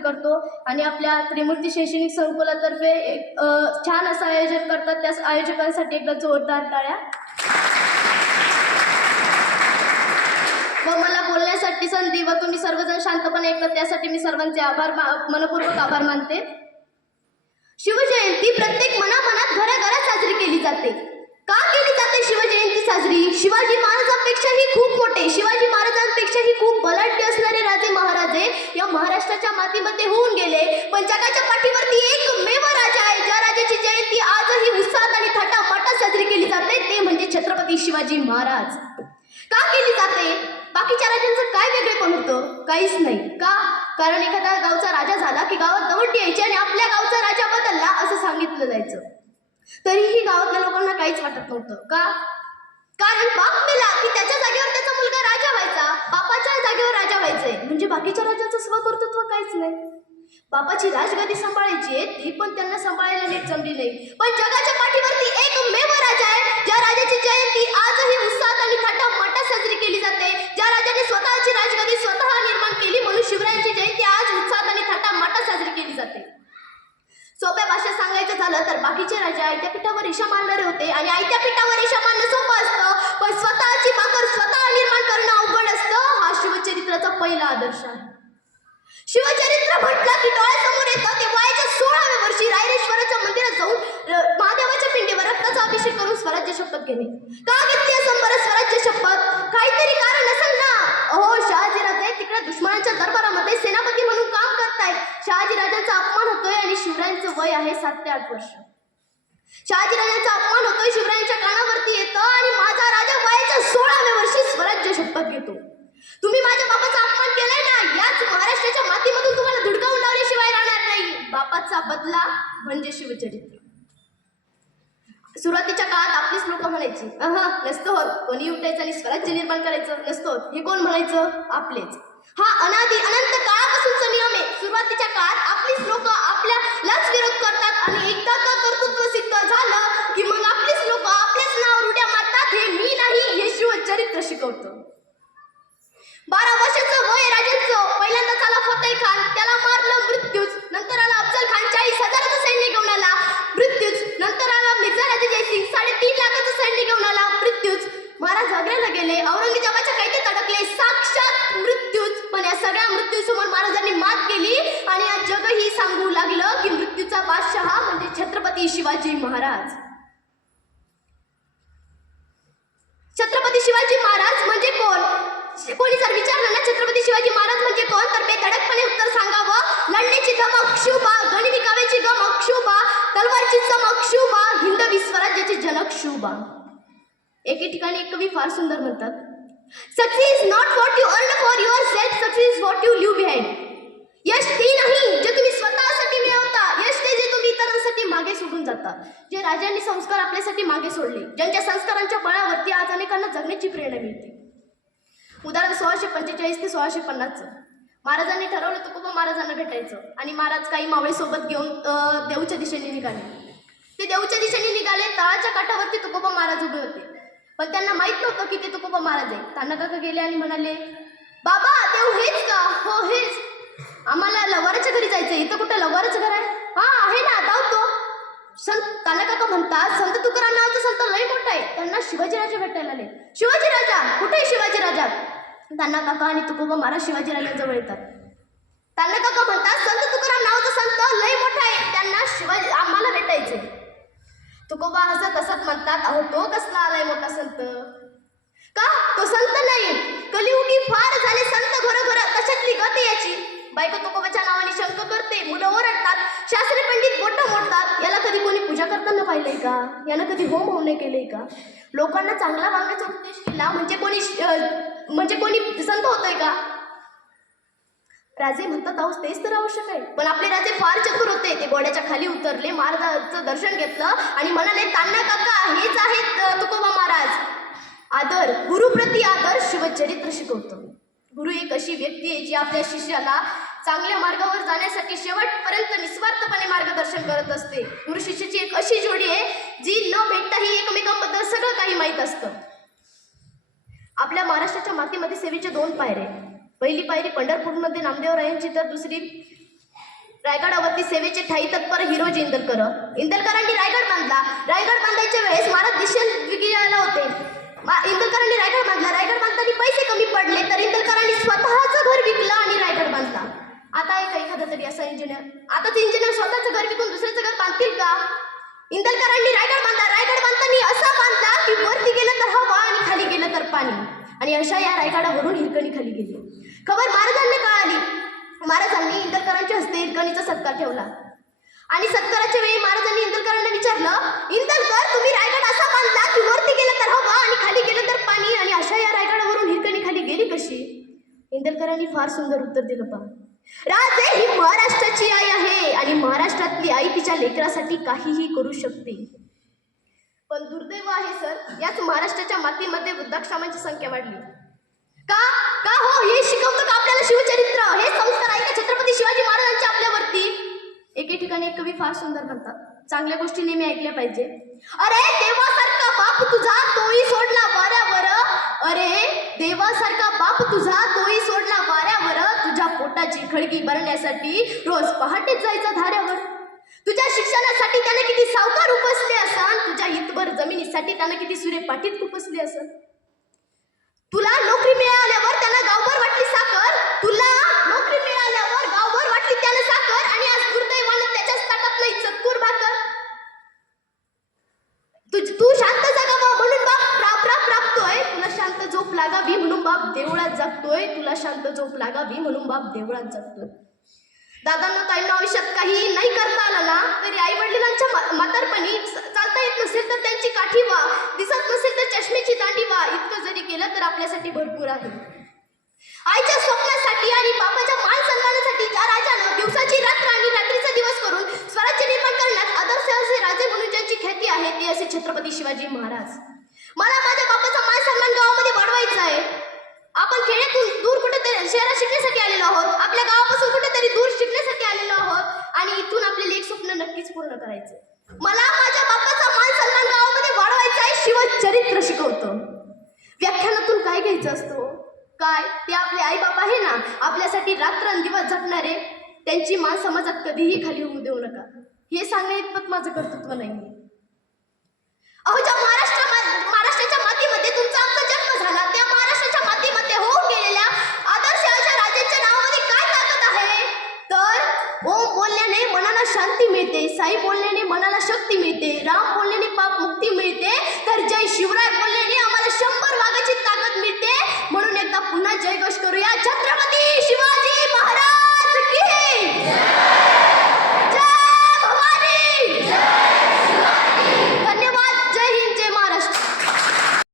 साजरे करतो आणि आपल्या त्रिमूर्ती शैक्षणिक संकुलातर्फे एक छान असं आयोजन करतात. त्या आयोजकांसाठी एकदा जोरदार टाळ्या. व मला बोलण्यासाठी संधी व तुम्ही सर्वजण शांतपणे ऐकतात त्यासाठी मी सर्वांचे मनपूर्वक आभार मानते. शिवजयंती प्रत्येक मनामनात घराघरात साजरी केली जाते. का केली जाते शिवजयंती साजरी? शिवाजी महाराजांपेक्षाही खूप मोठे, शिवाजी महाराजांपेक्षाही खूप बलाढ्य असणारे राजे महाराजे या महाराष्ट्राच्या मातीमध्ये होऊन गेले. पण जगाच्या पाठीवरती एकमेव राजा आहे ज्या राजाची जयंती आजही उत्साहात आणि थाटामाटात साजरी केली जाते, ते म्हणजे छत्रपती शिवाजी महाराज. का केली जाते? बाकीच्या राजांचं काय वेगळेपण होतं? काहीच नाही. का? कारण एखादा गावचा राजा झाला की गावात दवंडी यायची आणि आपल्या गावचा राजा बदलला असं सांगितलं जायचं. तरीही गावातल्या लोकांना काहीच वाटत नव्हतं. का? कारण बाप मेला की त्याच्या जागेवर त्याचा मुलगा राजा व्हायचा, बापाच्या जागेवर राजा व्हायचंय. म्हणजे बाकीच्या राजांचं स्वकर्तृत्व काहीच नाही. बापाची राजगादी सांभाळायची आहे ती पण त्यांना सांभाळायला नीट जमली नाही. पण जगाच्या पाठीवरती एकमेव राजा आहे ज्या राजाची जयंती आजही उत्साहात आणि थाटामाटात साजरी केली जाते, ज्या राजाने स्वतःची राजगादी स्वतः निर्माण केली, म्हणून शिवरायांची जयंती आज उत्साहात आणि थाटामाटात साजरी केली जाते. सोप्या भाषेत सांगायचं झालं तर बाकीचे राजा आयत्या पिठावर रेषा मांडणारे होते आणि आयत्या पिठावर रेषा मांडणं सोपं असतं, पण स्वतःची भाकर स्वतः निर्माण करणं अवघड असतं. हा शिवचरित्राचा पहिला आदर्श आहे. शिवचरित्र म्हटलं की डोळ्यासमोर येतं ते वयाच्या 16व्या वर्षी रायरेश्वराच्या मंदिरात जाऊन महादेवाच्या पिंडीवर रक्ताचा अभिषेक करून स्वराज्य शपथ घेणे. का घेतली असं बरं स्वराज्य शपथ? काहीतरी कारण असेल ना. अहो, शहाजीराजे तिकडे दुश्मनाच्या दरबारामध्ये सेनापती म्हणून काम करतायत. शहाजीराजांचा अपमान होतोय आणि शिवरायांचं वय आहे 7 ते 8 वर्ष. शहाजीराजांचा अपमान होतोय, शिवरायांच्या कानावरती येतं आणि माझा राजा वयाच्या 16व्या वर्षी स्वराज्य शपथ घेतो. तुम्ही माझ्या बापाचा अपमान केलाय ना, याच महाराष्ट्राच्या मातीमधून तुम्हाला धुडकावून लावल्याशिवाय राहणार नाही. बापाचा बदला म्हणजे शिवचरित्र. सुरुवातीच्या काळात आपलीच लोक म्हणायची नसतं होत, कोणी उठायचं आणि स्वराज्य निर्माण करायचं नसतं होत. हे कोण म्हणायचं? आपलेच. हा अनादी अनंत काळापासूनचा नियम आहे. सुरुवातीच्या काळात आपलीच लोक आपल्यालाच विरोध करतात आणि एकदा का कर्तृत्व सिद्ध झालं की मग आपलीच लोक आपल्याच नावावर उड्या मारतात. हे मी नाही, हे शिवचरित्र शिकवतं. 12 वर्षाचं वय राजांचं. पहिल्यांदा आला फतेह खान, त्याला मारलं, मृत्यूच. नंतर आला अफजल खान, 40,000चं सैन्य घेऊन आला, मृत्यूच. नंतर आला मिर्झा राजा जयसिंग, 3.5 लाखाचं सैन्य घेऊन आला, मृत्यूच. महाराज आग्र्याला गेले, औरंगजेबाच्या कैदेत अडकले, साक्षात मृत्यूच. पण या सगळ्या मृत्यूसमोर महाराजांनी मात केली आणि आज जगही सांगू लागलं की मृत्यूचा बादशाह म्हणजे छत्रपती शिवाजी महाराज. छत्रपती शिवाजी महाराज म्हणजे कोण? कोणी जर विचारलं ना छत्रपती शिवाजी महाराज म्हणजे कोण, तर बेधडकपणे उत्तर सांगावं, लढण्याची धमक शुभा, गनिमी काव्याची गमक शुभा, तलवारची चमक शुभा, हिंदवी स्वराज्याचे जनक शुभा. एके ठिकाणी एक कवी फार सुंदर म्हणतात, success is not what you earn for yourself, success is what you live behind. यश ते नाही जे तुम्ही स्वतःसाठी मिळवता, यश ते जे तुम्ही इतरांसाठी मागे सोडून जाता. जे राजांनी संस्कार आपल्यासाठी मागे सोडले, ज्यांच्या संस्कारांच्या बळावरती आज अनेकांना जगण्याची प्रेरणा मिळते. उदाहरण 1645 ते 1650 महाराजांनी ठरवलं तुकोबा महाराजांना भेटायचं आणि महाराज काही मावळे सोबत घेऊन देऊच्या दिशेने निघाले. ते देऊच्या दिशेने निघाले, तळाच्या काठावरती तुकोबा महाराज उभे होते. पण त्यांना माहित नव्हतं की ते तुकोबा महाराज आहे. ताना काका गेले आणि म्हणाले, बाबा देव हेच का? हो हेच. आम्हाला लवाराच्या घरी जायचं. इथं कुठं लवाराचं घर आहे? हा आहे ना, धावतो. संत ताना काका म्हणतात, संत तुकाराम नावाचा संत लय मोठा आहे, त्यांना शिवाजीराजा भेटायला आले. शिवाजीराजा कुठे? शिवाजीराजा. ताना काका आणि तुकोबा महाराज शिवाजीराजांजवळ येतात. ताना काका म्हणतात, संत तुकाराम नावाचा संत लय मोठा आहे, त्यांना आम्हाला भेटायचे. तुकोबा हसत हसत म्हणतात, अहो तो कसला आलाय मोठा संत? का? तो संत नाही, कलियुगी फार झाले संत घरोघर, तशातली गत याची. बायको तुकोबाच्या नावाने शंक करते, मुलं ओरडतात, शास्त्री पंडित बोटं मोडतात. याला कधी कोणी पूजा करताना पाहिलंय का? यानं कधी होम होणे केलेय का? लोकांना चांगला वागण्याचा उपदेश केला म्हणजे कोणी संत होतोय का? राजे म्हणतात, अहो तेच तर आवश्यक आहे. पण आपले राजे फार चतुर होते. ते घोड्याच्या खाली उतरले, महाराजांचं दर्शन घेतलं आणि म्हणाले, तान्हा काका हेच आहेत तुकोबा महाराज. आदर, गुरुप्रती आदर शिवचरित्र शिकवतं. गुरु एक अशी व्यक्ती आहे जी आपल्या शिष्याला चांगल्या मार्गावर जाण्यासाठी शेवटपर्यंत निस्वार्थपणे मार्गदर्शन करत असते. गुरु शिष्याची एक अशी जोडी आहे जी न भेटताही एकमेकांबद्दल सगळं काही माहीत असतं. आपल्या महाराष्ट्राच्या मातीमध्ये सेवेच्या 2 पायऱ्या. पहिली पायरी पंढरपूरमध्ये नामदेवरायांची, तर दुसरी रायगडावरती सेवेचे ठाई तत्पर हिरोजी इंदलकरांनी रायगड बांधला. रायगड बांधायच्या वेळेस महाराज दिशेला होते. इंदलकरांनी रायगड बांधला. रायगड बांधताना पैसे कमी पडले तर इंदलकरांनी स्वतःचं घर विकलं आणि रायगड बांधला. आता एक एखादा तरी असा इंजिनियर, आता ते इंजिनियर स्वतःचं घर विकून दुसऱ्याचं घर बांधतील का? इंदलकरांनी रायगड बांधला. रायगड बांधताना असा बांधला की वरती गेलं तर हवा आणि खाली गेलं तर पाणी. आणि अशा या रायगडावरून हिरकणी खाली गेली. खबर महाराजांना कळाली. महाराजांनी इंदलकरांच्या हस्ते हिरकणीचा सत्कार ठेवला. आणि सत्काराच्या वेळी महाराजांनी इंदलकरांना विचारलं, इंदलकर तुम्ही रायगड असा बांधला की वरती गेलं तर हवा आणि खाली गेलं तर पाणी, आणि अशा या रायगडावरून हिरकणी खाली गेली कशी? इंदलकरांनी फार सुंदर उत्तर दिलं. पहा, राजे ही महाराष्ट्राची आई आहे आणि महाराष्ट्रातली आई तिच्या लेकरासाठी काहीही करू शकते. पण दुर्दैव आहे सर, याच महाराष्ट्राच्या मातीमध्ये वृद्धाश्रमांची संख्या वाढली. का का हो, हे शिकवतं का आपल्याला शिवचरित्र? हे संस्कार आहे का छत्रपती शिवाजी महाराजांचे आपल्यावरती? एके ठिकाणी एक कवी फार सुंदर म्हणतात, चांगल्या गोष्टी नेहमी ऐकल्या पाहिजे. अरे देवासारखा बाप तुझा तोही सोडला वाऱ्यावर, अरे देवासारखा बाप तुझा तोही सोडला वाऱ्यावर, तुझ्या पोटाची खळगी भरण्यासाठी रोज पहाटेच जायचा धाऱ्यावर. तुझ्या शिक्षणासाठी त्याने किती सावकार उपसले असन, तुझ्या हितभर जमिनीसाठी त्याने किती सुरे पाठीत उपसले असन. तुला नोकरी मिळाल्यावर त्यांना गावभर वाटली साखर, तुला नोकरी मिळाल्यावर गावभर वाटली त्याने साखर, आणि आज दुर्दैवानं त्याच्याच ताटात नाही चतकूर भाकर. तू शांत जागावा म्हणून बाप राबतोय, तुला शांत झोप लागावी म्हणून बाप देवळात जागतोय, तुला शांत झोप लागावी म्हणून बाप देवळात जागतोय. दादांना ताईंना आयुष्यात काही नाही करता आलं ना तरी आई वडिलांच्या म्हातारपणी चालता येत नसेल तर त्यांची काठी व्हा, दिसत नसेल तर चष्मेची दांडी व्हा. इतकं जरी केलं तर आपल्यासाठी भरपूर आहे. आईच्या स्वप्नासाठी आणि बापाच्या मान सन्मानासाठी ज्या राजानं दिवसाची रात्र आणि रात्रीचा दिवस करून स्वराज्य निर्माण करण्यात आदर्श असे राजे म्हणून ज्यांची ख्याती आहे ते असे छत्रपती शिवाजी महाराज. मला माझ्या बापाचा मान सन्मान गावामध्ये वाढवायचा आहे. आपण खेड्यातून दूर कुठेतरी शहरात शिकण्यासाठी आलेलो आहोत, आपल्या गावापासून कुठेतरी दूर शिकण्यासाठी आलेलो आहोत, आणि इथून आपल्याला एक स्वप्न नक्कीच पूर्ण करायचं. मला माझ्या बापाचा मान सन्मान गावामध्ये वाढवायचा आहे. शिवचरित्र शिकवतं. व्याख्यानातून काय घ्यायचं असतं काय, ते आपले आई बाप आहे ना, आपल्यासाठी रात्रंदिवस झटणारे, त्यांची मान समाजात कधीही खाली होऊ देऊ नका, हे सांगण्या इतपत माझं कर्तृत्व नाही. अहो, ज्या महाराष्ट्राच्या मातीमध्ये तुमचा आमचा जन्म झाला, त्या महाराष्ट्राच्या मातीमध्ये होऊन गेलेल्या आदर्श अशा राजांच्या नावामध्ये काय ताकद आहे? तर ओम बोलण्याने मनाला शांती मिळते, साई बोलण्याने मनाला शक्ती मिळते, राम बोलण्याने पाप मुक्ती मिळते, तर जय शिवराय बोलण्याने आम्हाला 100 वाघाची ताकद मिळते. म्हणून एकदा पुन्हा जयघोष करूया, छत्रपती शिवाजी.